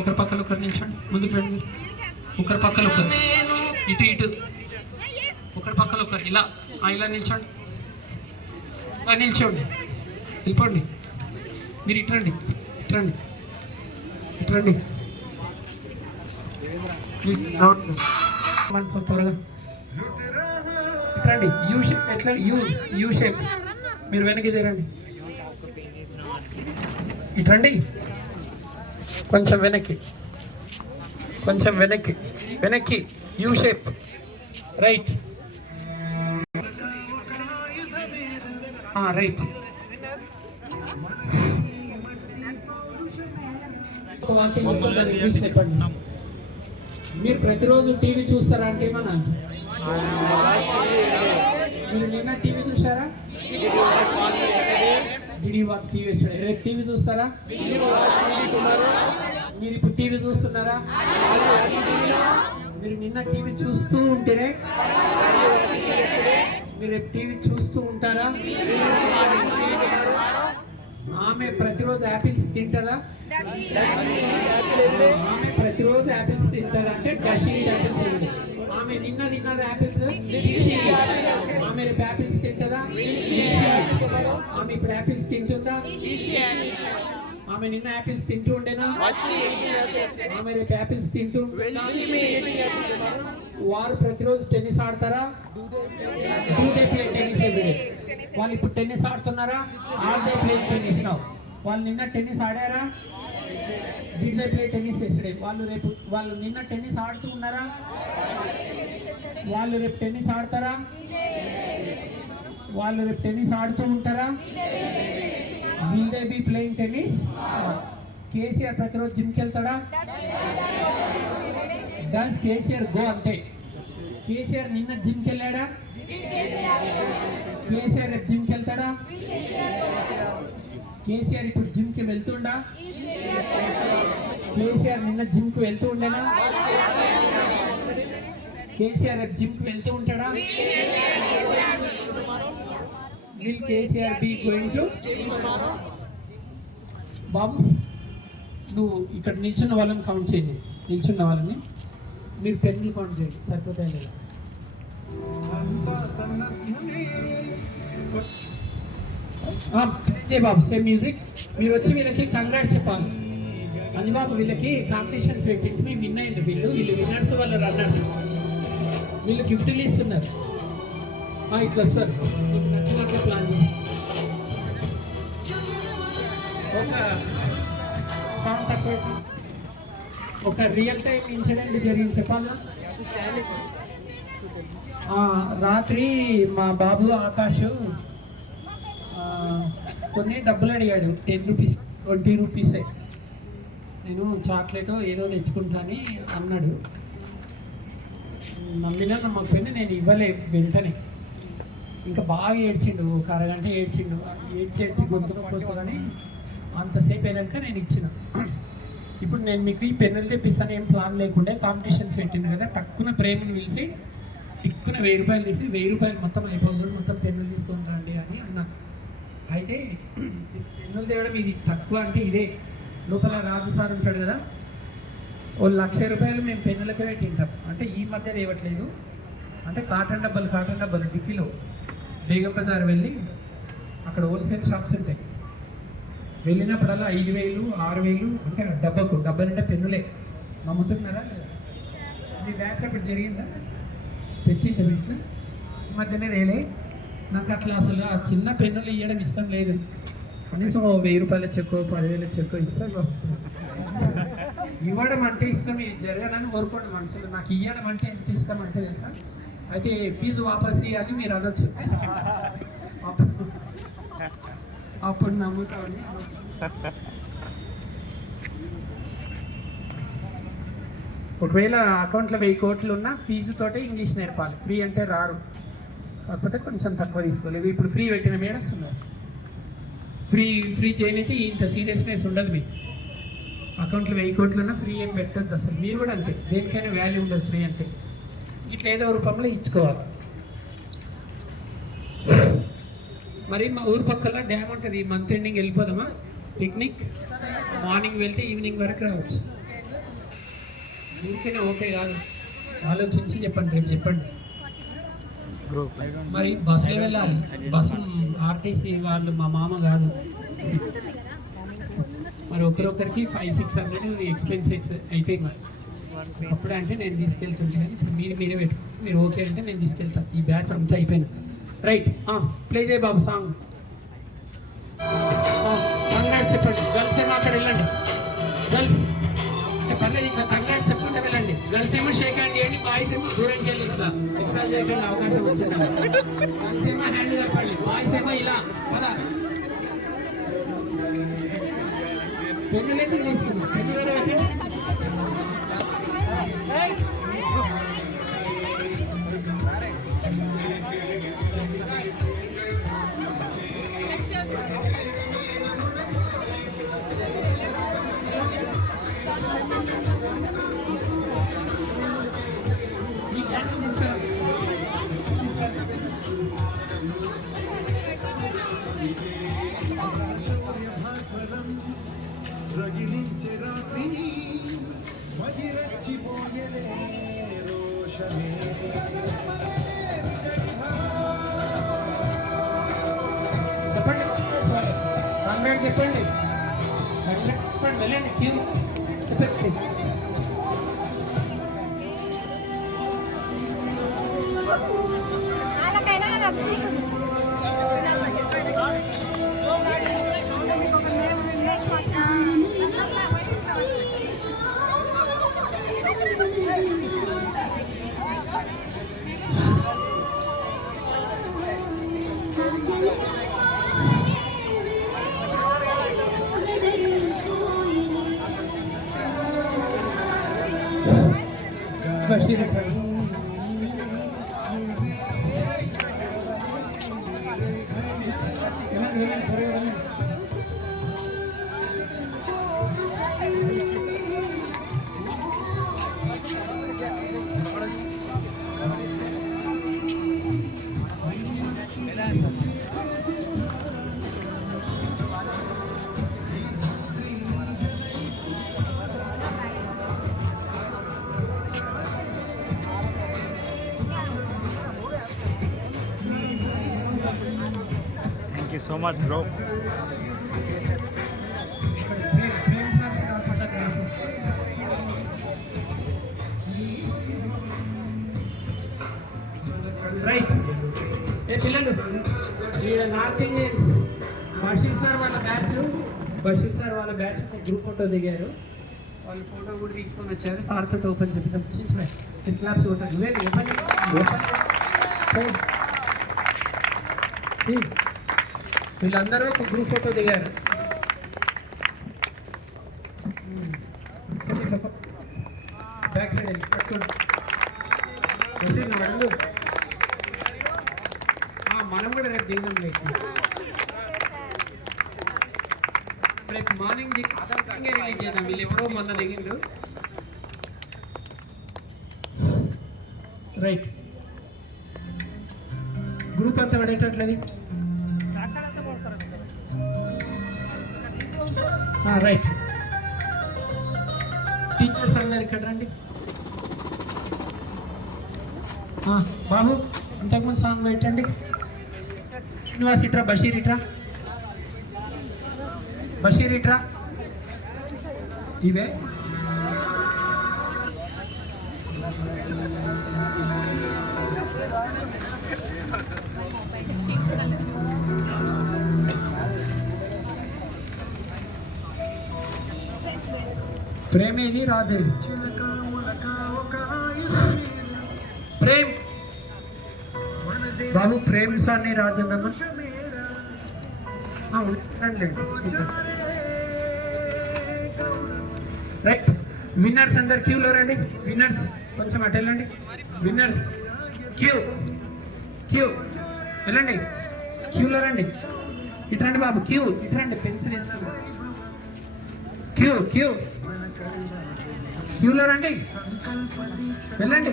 ఒకరి పక్కన ఒకరు నిల్చోండి, ముందుకు రండి. ఒకరి పక్కన ఒకరు, ఇటు ఇటు, ఒకరి పక్కన ఒకరు, ఇలా ఇలా నిల్చోండి, ఇలా నిల్చోండి, వెళ్ళిపోండి. మీరు ఇట్రండి, ఇట్రండి, ఇట్రండి, త్వరగా ఇట్రండి. యూ షేప్, ఎట్లా యూ షేప్. మీరు వెనక్కి చేరండి, ఇట్రండి, కొంచెం వెనక్కి, కొంచెం వెనక్కి, వెనక్కి, యూ షేప్, రైట్, రైట్. చెప్పండి. మీరు ప్రతిరోజు టీవీ చూస్తారా అంటే మన మీరు నిన్న టీవీ చూసారా? DD watch TV. రేపు టీవీ చూస్తారా? మీరు ఇప్పుడు టీవీ చూస్తున్నారా? మీరు నిన్న టీవీ చూస్తూ ఉంటేనే మీరు రేపు టీవీ చూస్తూ ఉంటారా? ఆమె ప్రతిరోజు యాపిల్స్ తింటారా? ఆమె ప్రతిరోజు యాపిల్స్ తింటారా అంటే డషింగ్ యాపిల్స్. ఆమె నిన్న తిన్నది యాపిల్స్, ఆమె రేపు యాపిల్స్ తింటుందా? ఆమె ఇప్పుడు యాపిల్స్ తింటుందా? ఆమె నిన్న యాపిల్స్ తింటూ ఉండేనా? ఆమె రేపు యాపిల్స్ తింటూ ఉంటుందా? వారు ప్రతిరోజు టెన్నిస్ ఆడతారా? Do they play tennis everyday? వాళ్ళు ఇప్పుడు టెన్నిస్ ఆడుతున్నారా? Are they play tennis now? వాళ్ళు నిన్న టెన్నిస్ ఆడారా? Did they play tennis yesterday? వాళ్ళు నిన్న టెన్నిస్ ఆడుతూ ఉన్నారా? వాళ్ళు రేపు టెన్నిస్ ఆడతారా? వాళ్ళు రేపు టెన్నిస్ ఆడుతూ ఉంటారా? Will they be playing tennis? KCR ప్రతిరోజు జిమ్కి వెళ్తాడా? డస్ కేసీఆర్ గో అంటే? కేసీఆర్ నిన్న జిమ్కి వెళ్ళాడా? కేసీఆర్ రేపు జిమ్కి వెళ్తాడా? కేసీఆర్ ఇప్పుడు జిమ్కి వెళ్తుండా? కేసీఆర్ నిన్న జిమ్కి వెళ్తూ ఉండేనా? కేసీఆర్ రేపు జిమ్కి వెళ్తూ ఉంటాడా? Will KCR be going to? బాబు నువ్వు ఇక్కడ నిల్చున్న వాళ్ళని కౌంట్ చేయండి, నిల్చున్న వాళ్ళని మీరు పెన్నులు కౌంట్ చేయండి, సరిపోతాయి లేదా? బాబు సేమ్ మ్యూజిక్. మీరు వచ్చి వీళ్ళకి కంగ్రాట్స్ చెప్పాలి. అని బాబు వీళ్ళకి కాంపిటీషన్స్ పెట్టింది, మేము విన్ అయింది. వీళ్ళు విన్నర్స్, వాళ్ళు రన్నర్స్. వీళ్ళు గిఫ్ట్లు ఇస్తున్నారు. ఇట్లా వస్తారు, మీకు నచ్చినట్లే ప్లాన్ చేసి. ఒక సౌండ్ తక్కువ. ఒక రియల్ టైం ఇన్సిడెంట్ జరిగింది చెప్పాలా? రాత్రి మా బాబు ఆకాష్ కొన్ని డబ్బులు అడిగాడు, 10 రూపీస్ 20 రూపీసే. నేను చాక్లెట్ ఏదో తెచ్చుకుంటాను అన్నాడు. నమ్మినా నమ్మకపోయినా నేను ఇవ్వలే. వెంటనే ఇంకా బాగా ఏడ్చిండు, ఒక అరగంట ఏడ్చిండు. ఏడ్చి గొంతులో వస్తుందని అంతసేపు అయినాక నేను ఇచ్చిన. ఇప్పుడు నేను మీకు ఈ పెన్నులు తెప్పిస్తాను, ఏం ప్లాన్ లేకుండా కాంపిటీషన్స్ పెట్టింది కదా, టక్కున ప్రేమను పిలిచి టిక్కున 1000 రూపాయలు తీసి 1000 రూపాయలు మొత్తం అయిపోతుంది, మొత్తం పెన్నులు తీసుకొని రండి అని అన్నా. అయితే పెన్నులు తేవడం ఇది తక్కువ అంటే ఇదే. లోపల రాజు సార్ ఉంటాడు కదా, ఓ 1,00,000 రూపాయలు మేము పెన్నులకే పెట్టింటాం. అంటే ఈ మధ్య తేవట్లేదు, అంటే కాటన్ డబ్బాలు డిక్కీలో బేగం బజార్ వెళ్ళి అక్కడ హోల్సేల్ షాప్స్ ఉంటాయి. వెళ్ళినప్పుడల్లా 5,000 6,000 అంటే డబ్బా నిండా పెన్నులే నమ్ముతున్నారా? మీ బ్యాచ్ అప్పుడు జరిగిందా? తెచ్చిందా ఇట్లా? ఈ మధ్యనే తేలే. నాకు అట్లా అసలు ఆ చిన్న పెన్నులు ఇవ్వడం ఇష్టం లేదు. కనీసం 1000 రూపాయల చెక్కు 10,000 చెక్కు ఇస్తాను. ఇవ్వడం అంటే ఇష్టం, ఇది జరగాలని కోరుకోండి మనసులో. నాకు ఇవ్వడం అంటే ఎంత ఇష్టం అంటే తెలుసా? అయితే ఫీజు వాపస్ ఇవ్వాలి మీరు అనొచ్చు, అప్పుడు నమ్ముతామని. ఒకవేళ అకౌంట్లో 1000 కోట్లు ఉన్నా ఫీజుతోటే ఇంగ్లీష్ నేర్పాలి. ఫ్రీ అంటే రారు, కాకపోతే కొంచెం తక్కువ తీసుకోలేదు. ఇప్పుడు ఫ్రీ పెట్టిన మేడమ్స్ ఉన్నారు. ఫ్రీ చేయనైతే ఇంత సీరియస్నెస్ ఉండదు. మీకు అకౌంట్లో 1000 కోట్లు ఉన్నా ఫ్రీ ఏం పెట్టద్దు అసలు. మీరు కూడా అంతే, దేనికైనా వాల్యూ ఉండదు. ఫ్రీ అంటే ఇట్లా ఏదో రూపంలో ఇచ్చుకోవాలి. మరి మా ఊరు పక్కన డ్యామ్ ఉంటుంది. ఈ మంత్ ఎండింగ్ వెళ్ళిపోదామా పిక్నిక్? మార్నింగ్ వెళ్తే ఈవినింగ్ వరకు రావచ్చు. ఊరికేనే ఓకే కాదు, ఆలోచించి చెప్పండి, రేపు చెప్పండి. మరి బస్సులో వెళ్ళాలి, బస్సు ఆర్టీసీ వాళ్ళు మా మామ కాదు. మరి ఒకరొకరికి 500-600 ఎక్స్పెన్సెస్ అయితాయి. మరి అప్పుడే అంటే నేను తీసుకెళ్తుంటే, కానీ ఇప్పుడు మీరే పెట్టుకో, మీరు ఓకే అంటే నేను తీసుకెళ్తాను. ఈ బ్యాచ్ అంతా అయిపోయినా రైట్. ప్లే చేయ బాబు సాంగ్. కంగారు చెప్పండి, గర్ల్స్ ఏమో అక్కడ వెళ్ళండి. గర్ల్స్ పర్లేదు, ఇట్లా కంగారు చెప్పుకుంటే వెళ్ళండి. గర్ల్స్ ఏమో షేక్ హ్యాండ్ చేయండి, బాయ్స్ ఏమో దూరంకి వెళ్ళి ఇట్లా ఎక్స్ట్రా చేయకుండా అవకాశం వచ్చింది. గర్ల్స్ ఏమో హ్యాండ్ తప్పండి, బాయ్స్ ఏమో ఇలా కదా. పెన్నులైతే తీసుకున్నాం, పెన్ను వేరే పెట్టండి. రగిలించే రాత్రిని మదిరచ్చిపోయే రోషమే. చెప్పండి సారీ, కాన్వెంట్ చెప్పండి, చెప్పండి వెళ్ళండి. క్యూ చెప్పండి. Basheer Thank you so much, bro. Right. ఏ పిల్లలు, ఈ నార్త్ ఇండియన్స్ బషీర్ సార్ వాళ్ళ బ్యాచ్ గ్రూప్ ఫోటో దిగారు. వాళ్ళు ఫోటో కూడా తీసుకొని వచ్చారు. సార్తో ఓపెన్ చెప్తాం, చిన్న క్లాప్స్ కొట్టారు. ఇవేంటి ఓపెన్ వీళ్ళందరూ ఒక గ్రూప్ ఫోటో దిగారు. బ్యాక్ సైడ్ పట్టుకోండి. మనం కూడా రేపు దిగుదాం. రేపు మార్నింగ్ రిలీజ్ చేద్దాం. వీళ్ళు ఎవరో మొన్న దిగిండు. రైట్, గ్రూప్ అంతా పడేటట్లది. రైట్, టీచర్స్ అందరు ఇక్కడ రండి. బాబు ఇంతకుముందు సాంగ్ పెట్టండి. శ్రీనివాస్ ఇట్రా, బషీర్ ఇట్రా, బషీర్ ఇట్రా. ఇవే ప్రేమేది రాజేది. ప్రేమ్ బాబు, ప్రేమ్ సార్ని రాజన్న రైట్. విన్నర్స్ అందరు క్యూలో రండి. విన్నర్స్ కొంచెం అటు వెళ్ళండి. విన్నర్స్ క్యూ వెళ్ళండి, క్యూలో రండి. ఇట్రండి బాబు, ఇట్రండి, పెన్సిల్ వేసుకోండి. క్యూలో రండి, వెళ్ళండి.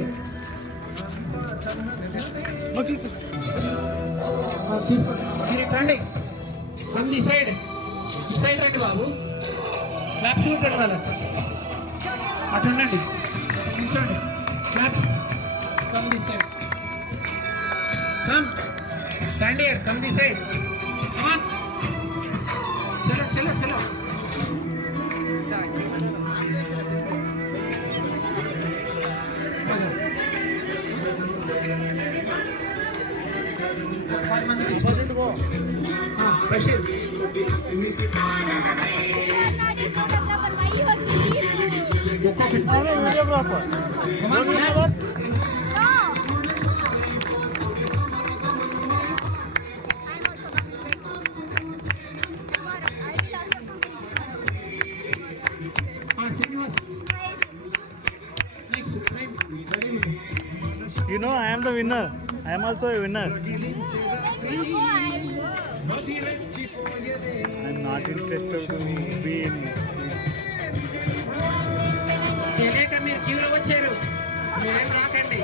తీసుకోండి, మీరు ఇట్రండి. ఈ సైడ్ రండి బాబు, క్లాప్స్ కొట్టండి వాళ్ళకి. అటు ఉండండి. కూర్చోండి. Claps. Come this side. Come. Stand here. Come this side. Come on. చలో చలో చలో. Bashir. Videographer Come on, claps. Srinivas. Next, frame. Very good. You know, I am the winner. I am also a winner. I am not interested to be in. తెలియక మీరు క్యూలో వచ్చారు. మీరేం రాకండి.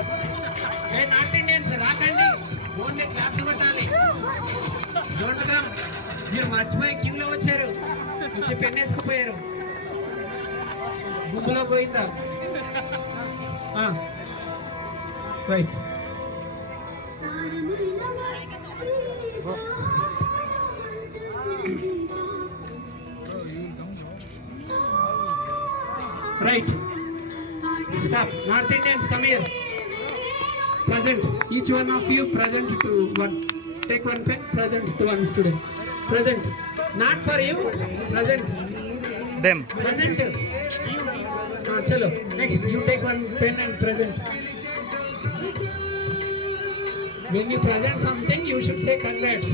ఏ north Indians రాకండి. ఓన్లీ క్లాప్స్ కొట్టాలి. Don't come. మీరు మర్చిపోయి క్యూలో వచ్చారు. వచ్చి పెన్ వేసుకుపోయారు. గుంపులో పోయిందా? Right. Right. Stop. North Indians, come here. Present. Each one of you present to one. Take one pen. Present to one student. Present. Not for you. Present. Them. Present. Chalo. Next, you take one pen and present. When you present something, you should say congrats.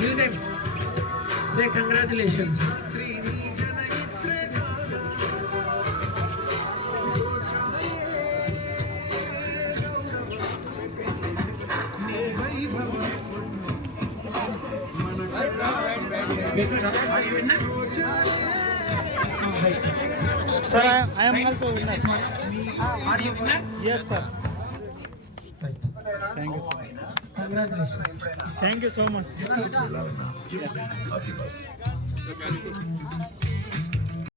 Give them. Say congratulations. Are you winner? Sir, I am also a winner. Are you winner? Yes, sir. Right. Thank you, sir. Congratulations. Thank you so much. Yes.